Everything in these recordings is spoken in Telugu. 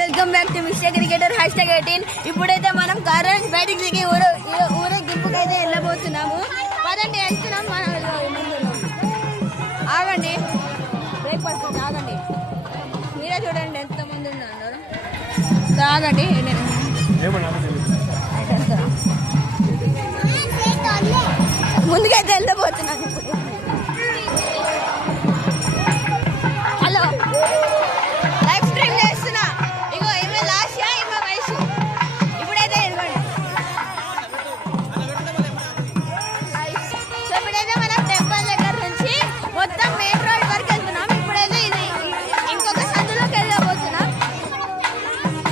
Welcome back to mister cricketer #18. ఇప్పుడైతే మనం కరెంట్ బయటికి దిగి ఊరేగింపుకైతే వెళ్ళబోతున్నాము. పదండి వెళ్తున్నాం. మనం ఆగండి, బ్రేక్ఫాస్ట్ ఆగండి, మీరే చూడండి ఎంతమంది ఉన్నారు. ఆగండి, ముందుకైతే వెళ్ళబోతున్నాను. ఇప్పుడు హలో, లైవ్ స్ట్రీమ్ చేస్తున్నా. ఇగో ఈమె లాస్ట్ ఈమె వయసు. ఇప్పుడైతే ఇవ్వండి. సో ఇప్పుడైతే మనం టెంపుల్ దగ్గర నుంచి మొత్తం మెయిన్ రోడ్ వరకు వెళ్తున్నాం. ఇప్పుడైతే ఇది ఇంకొక సందులోకి వెళ్ళబోతున్నాం.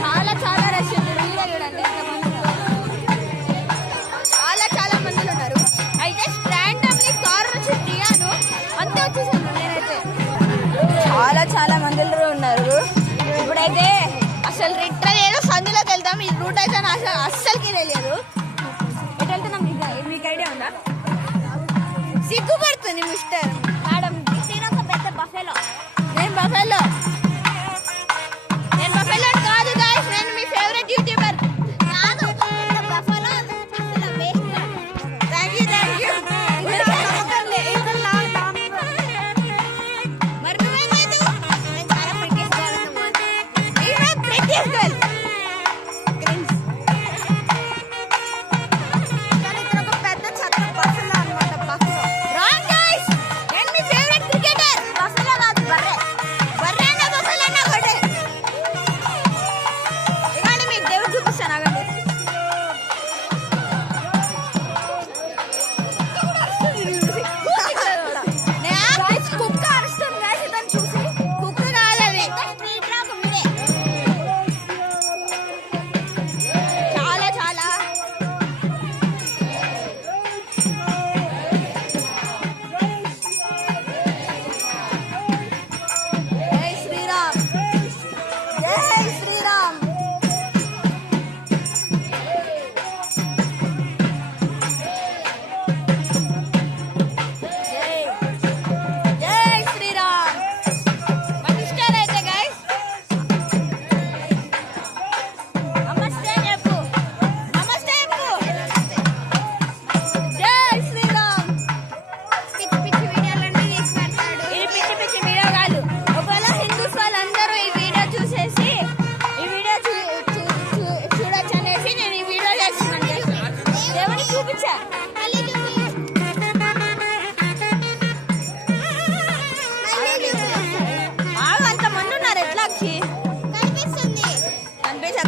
చాలా చాలా రష్ ఉంది. మీరే చూడండి చాలా మంది ఉన్నారు. అయితే ర్యాండమ్లీ కార్ నుంచి దిగాను, అంతే వచ్చేసాను నేనైతే. చాలా మంది ఉన్నారు. ఇప్పుడైతే అసలు రిటర్న్ ఏదో సందులోకి వెళ్తాం. ఈ రూట్ అయితే అస్సలకి తెలియదు. ఎటు వెళ్తున్నాం మీకు ఐడియా ఉందా? సిగ్గుపడుతుంది మిస్టర్ మేడం. నేను ఒక పెద్ద బఫెలో. నేను బఫెలో కాదు గాయస్, నేను మీ ఫేవరెట్ యూట్యూబర్ కాదు. Buffalo thank you. మరి నువ్వేమైతే నేను చాలా ప్రిటిష్ గర్ల్.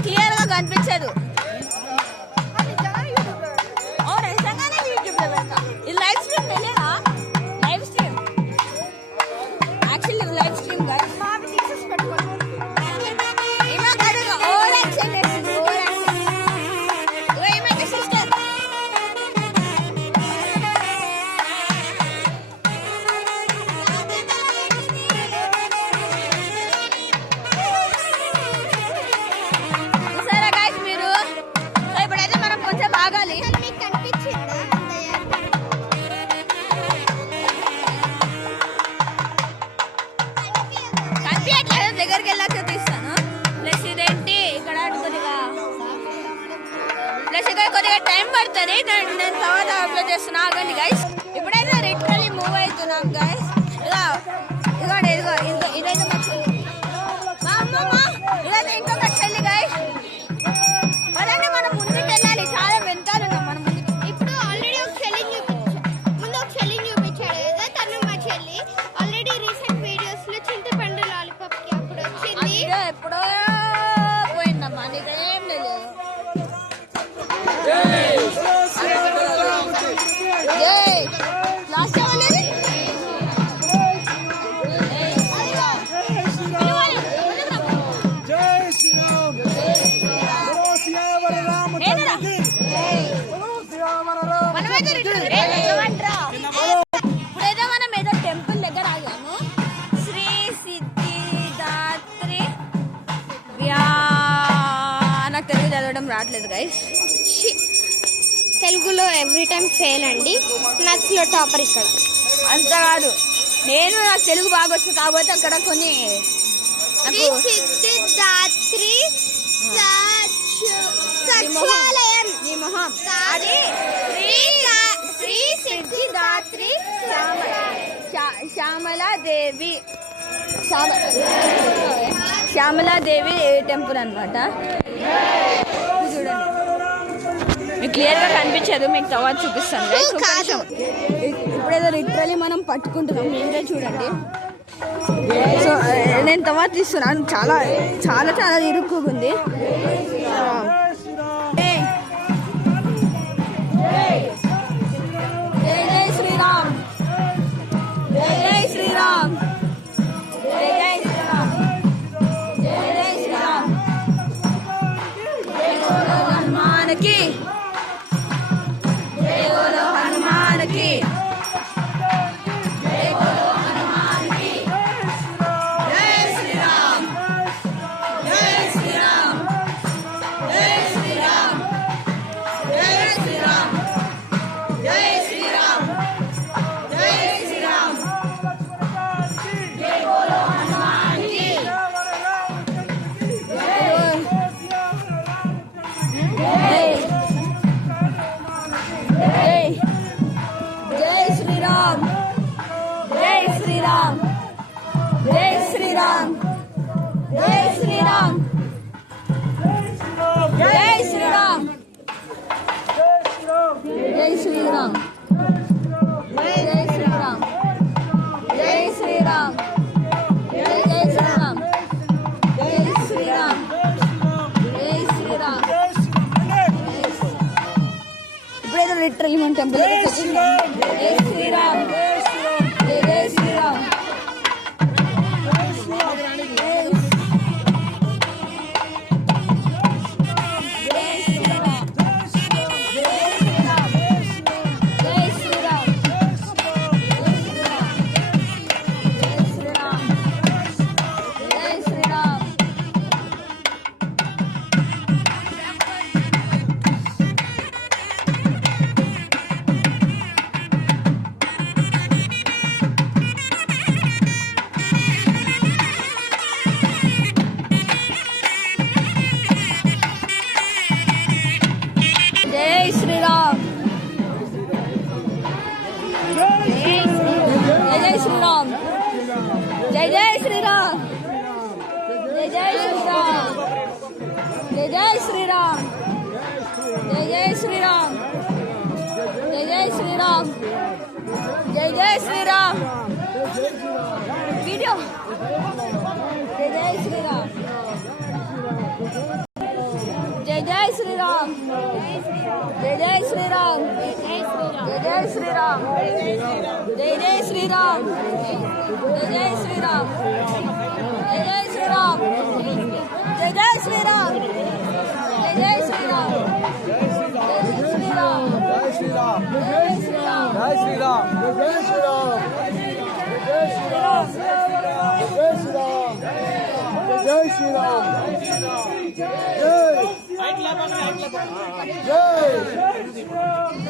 క్లియర్ గా కనిపించదు. ఇది లైవ్ స్ట్రీమ్ వెళ్ళేనా? Live stream actually live stream దగ్గరికి వెళ్ళాక తీస్తాను. ప్లస్ ఇదేంటి ఇక్కడ కొద్దిగా టైం పడుతుంది. నేను తర్వాత అప్లోడ్ చేస్తున్నా. ఆగండి గైస్. ఇప్పుడైతే లిటరల్లీ మూవ్ అవుతున్నాం గైస్. ఇదైతే మా చెల్లి, మా అమ్మమ్మ. ఇదైతే ఇంకొక చెల్లి గైస్. అదండి మనం ముందుకు వెళ్ళాలి. చాలా వెనకాల ఉన్నాం మనం ముందుకు. ఇప్పుడు ఆల్రెడీ ఒక చెల్లిని చూపించాడు కదా, తను మా చెల్లి. ఆల్రెడీ రీసెంట్ వీడియోస్ లో చింతపండు లాలీపాప్ కి అప్పుడు వచ్చింది. ఎప్పుడో పోయిందమ్మా, నీకు ఏం తెలియదు. లాస్ట్ అనేది ఇప్పుడైతే మనం ఏదో టెంపుల్ దగ్గర ఆగాము. శ్రీ సిద్ధిదాత్రి నాకు తెలుగు చదవడం రావట్లేదు గైస్. తెలుగులో ఎవ్రీ టైం ఫెయిల్ అండి. మ్యాథ్స్ లో టాపర్ ఇక్కడ. అంత కాదు, నాకు తెలుగు బాగా వచ్చు కాబట్టి అక్కడ కొన్ని సిద్ధిదాత్రి శ్యామలాదేవి శ్యామలాదేవి టెంపుల్ అనమాట. చూడండి, మీకు క్లియర్గా కనిపించదు, మీకు తర్వాత చూపిస్తాను. ఇప్పుడేదో లిటరలీ మనం పట్టుకుంటున్నాం, మీరే చూడండి. సో నేను తర్వాత తీస్తున్నాను, చాలా చాలా చాలా ఇరుక్కుగా జై జై శ్రీరామ్, జై జై శ్రీరామ్, జై జై శ్రీరామ్, జై జై శ్రీరామ్, జై బోలో హనుమాన్ కి, జై బోలో హనుమాన్ కి, జై బోలో హనుమాన్ కి, జై శ్రీరామ్, జై శ్రీరామ్, జై శ్రీరామ్, జై శ్రీరామ్, జై శ్రీరామ్, జై శ్రీరామ్, జై బోలో హనుమాన్ కి, జై శ్రీరామ్, జై శ్రీరామ్, జై శ్రీరామ్, జై శ్రీరామ్, జై శ్రీరామ్, జై శ్రీరామ్, జై శ్రీరామ్, జై శ్రీరామ్, జై జై శ్రీరామ్, జై శ్రీరామ్, జై శ్రీరామ్. ఇప్పుడేదో లిటరల్లీ మన టెంపుల్ జై శ్రీరామ్, జై శ్రీరామ్, జై జై శ్రీరామ్, జై శ్రీరామ్, జై జై శ్రీరామ్, జై జై శ్రీరామ్, జై జై శ్రీరామ్, జై జై శ్రీరామ్, జై జై శ్రీరామ్, జై జై శ్రీరామ్, జై జై శ్రీరామ్, వీడియో, జై జై శ్రీరామ్, జై జై శ్రీరామ్, జై జై శ్రీరామ్, జై జై శ్రీరామ్, జై జై శ్రీరామ్, జై జై శ్రీరామ్, జై జై శ్రీరామ్, జై జై శ్రీరామ్, జై జై శ్రీరామ్, జై శ్రీరామ్, జై శ్రీరామ్, జై శ్రీరామ్, జై శ్రీరామ్, జై శ్రీరామ్, జై శ్రీరామ్, జై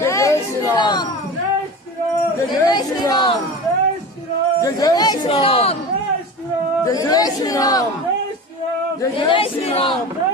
జై శ్రీరామ్, జై జై శ్రీరామ్, జై జై శ్రీరామ్, జై జై శ్రీరామ్, జై జై శ్రీరామ్, జై జై శ్రీరామ్,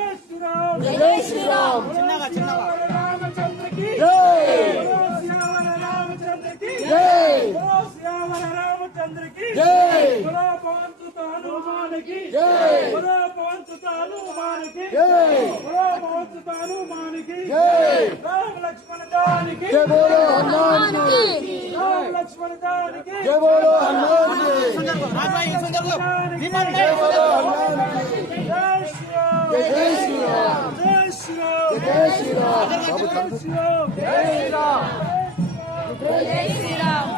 జై శ్రీరామ్.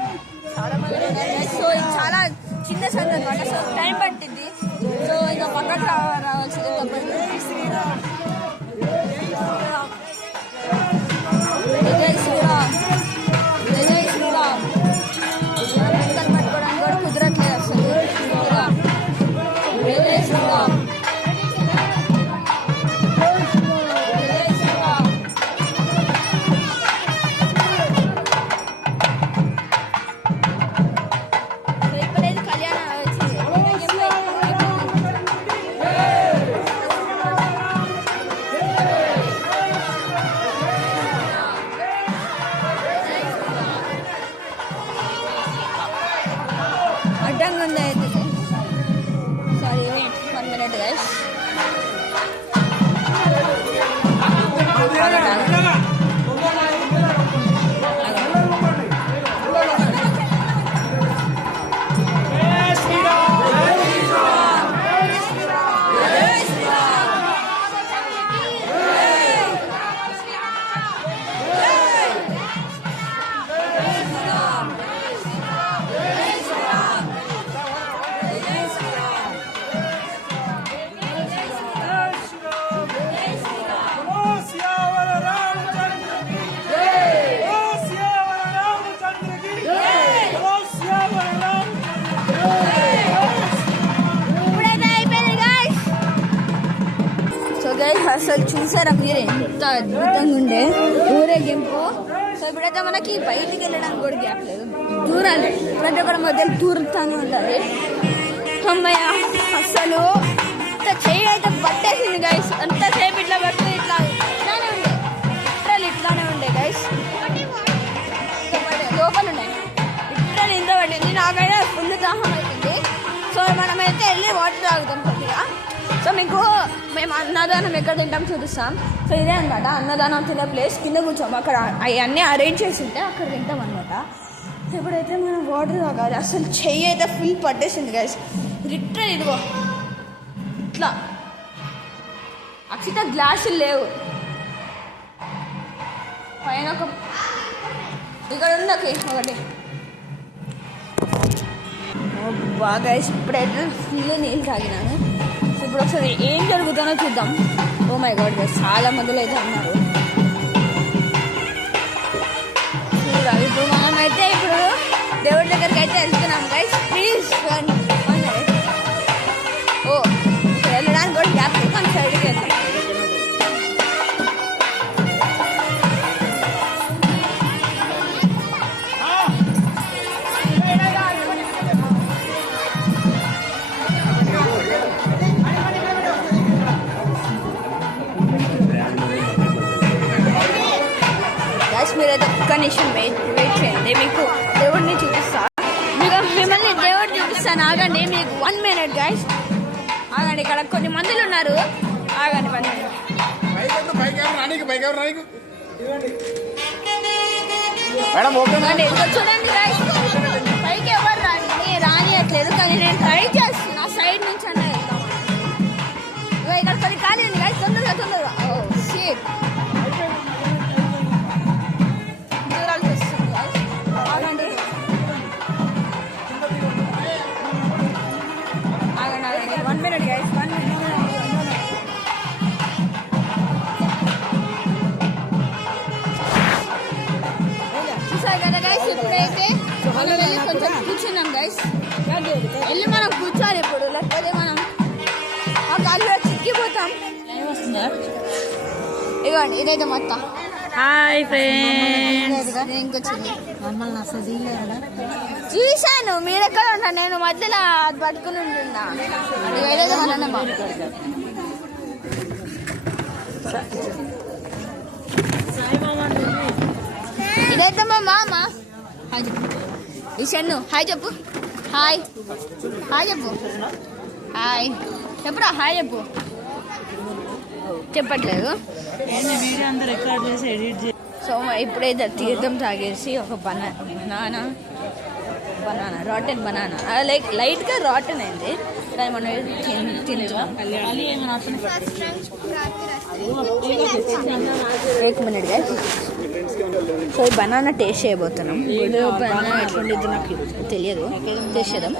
చాలా మంది ఉన్నారు. సో ఇది చాలా చిన్న సంఘం అనమాట. సో టైం పట్టింది. సో ఇంకా పక్కకు రావాల్సింది తప్పదు. జై శ్రీరామ్, జై శ్రీరామ్, జై జై శ్రీరామ్. వెనకాల పట్టుకోవడానికి కూడా కుదరట్లేదు అసలు. జై జై శ్రీరామ్, జై శ్రీరామ్. ఇప్పుడేది కళ్యాణం వచ్చింది. గైస్ అసలు చూసారా మీరు ఎంత అద్భుతంగా ఉండే ఊరేగింపు. సో ఇప్పుడైతే మనకి బయటికి వెళ్ళడానికి కూడా గ్యాప్ లేదు, దూరాలి ప్రతి ఒక్కరి మధ్యలో దూరుతానే ఉండాలి. అమ్మయ్య అసలు ఇంత చేయి అయితే పట్టేసింది గైస్, అంతసేపు ఇట్లా పట్టు ఇట్లానే ఉండే గైస్, లోపల ఉన్నాయి ఇట్లా ఇంత పట్టింది. నాకైనా ఫుల్ దాహం అవుతుంది. సో మనమైతే వెళ్ళి వాటర్ తాగుతాం కొద్దిగా. సో మీకు మేము అన్నదానం ఎక్కడ తింటాం చూపిస్తాం. సో ఇదే అనమాట అన్నదానం తినే ప్లేస్, కింద కూర్చోం, అక్కడ అవన్నీ అరేంజ్ చేసి ఉంటే అక్కడ తింటాం అనమాట. ఇప్పుడైతే మనం వాటర్ తాగాలి. అసలు చెయ్యి అయితే ఫుల్ పట్టేసింది గైస్, లిటరల్ ఇదిగో ఇట్లా. అక్షిత గ్లాసులు లేవు, పైన ఇక్కడ ఉంది ఒకటి బాగా. ఇప్పుడైతే ఫుల్ నీళ్ళు తాగినాను. ఇప్పుడు ఒకసారి ఏం జరుగుతుందో చూద్దాం. ఓ మై గాడ్ గైస్, చాలా మందులు అయితే ఉన్నారు. ఇప్పుడు మనమైతే ఇప్పుడు దేవుడి దగ్గరికి అయితే వెళ్తున్నాం గైస్. ప్లీజ్ ఓ వెళ్ళడానికి కూడా గ్యాప్ మన సైడ్కి వెళ్తాం. మీరైతే ఒక్క నిమిషం వెయిట్ చేయండి, మీకు దేవుడిని చూపిస్తా. మిమ్మల్ని దేవుడు చూపిస్తాను, ఆగండి. మీకు 1 minute గైస్, ఆగండి. ఇక్కడ కొన్ని మందులు ఉన్నారు, ఆగండి. చూడండి గైస్, పైకి ఎవరు రానియట్లేదు, కానీ నేను ట్రై చేస్తున్నా సైడ్ నుంచి అన్న వెళ్తాం. ఇక్కడ కొన్ని ఖాళీ ఉంది గైస్, తొందరగా ఓ షిట్. ఇప్పుడైతే మనం వెళ్ళి కొంచెం కూర్చున్నాం గైస్, వెళ్ళి మనం కూర్చోాలి ఇప్పుడు, లేకపోతే మనం ఆ కాలులో చిక్కిపోతాం. ఇవ్వండి ఇదైతే మొత్తం. హాయ్ ఫ్రెండ్స్, ఇంకొచ్చింది చూశాను. మీరు ఎక్కడ ఉంటాను, నేను మధ్యలో పట్టుకుని ఉంటున్నా. ఏదైతే మనమ్మా ఇదైతే మా మామ. హాయ్ చెప్పు విషన్ను, హాయ్ చెప్పు. హాయ్ చెప్పు, హాయ్ చెప్పురా, హాయ్ చెప్పు. చెప్పట్లేదు. సో ఇప్పుడైతే తీర్థం తాగేసి ఒక బనానా రాటన్ బనానా, లైట్గా రాటన్ అయింది, కానీ మనం తింటాం. 1 minute గైస్. సో ఈ బనానా టేస్ట్ చేయబోతున్నాం. బనానా ఎట్లుండిద్ది నాకు తెలియదు, టేస్ట్ చేద్దాం.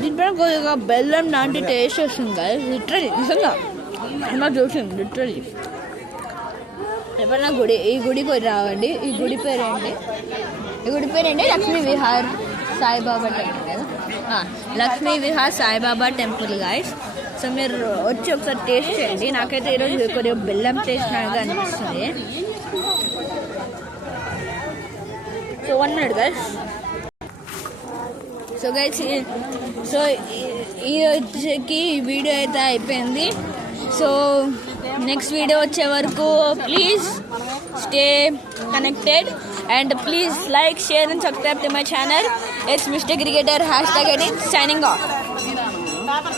దీనిపైన కొద్దిగా బెల్లం లాంటి టేస్ట్ వస్తుంది గైస్, లిటరలీ నిజంగా నాకు చూసింది లిటరలీ. ఎప్పుడైనా ఈ గుడి పోయి రావండి. ఈ గుడి పేరేంటి లక్ష్మీ విహార్ సాయిబాబా టెంపుల్ కదా, Lakshmi Vihar Saibaba temple guys. So మీరు వచ్చి ఒకసారి టేస్ట్ చేయండి. నాకైతే ఈరోజు కొద్దిగా బెల్లం టేస్ట్ లాగా అనిపిస్తుంది. So 1 minute guys. So guys, so ఈ రోజుకి వీడియో అయితే అయిపోయింది. సో నెక్స్ట్ వీడియో వచ్చే వరకు please stay connected and please like, share and subscribe to my channel. It's Mr. Cricketer #edit signing off.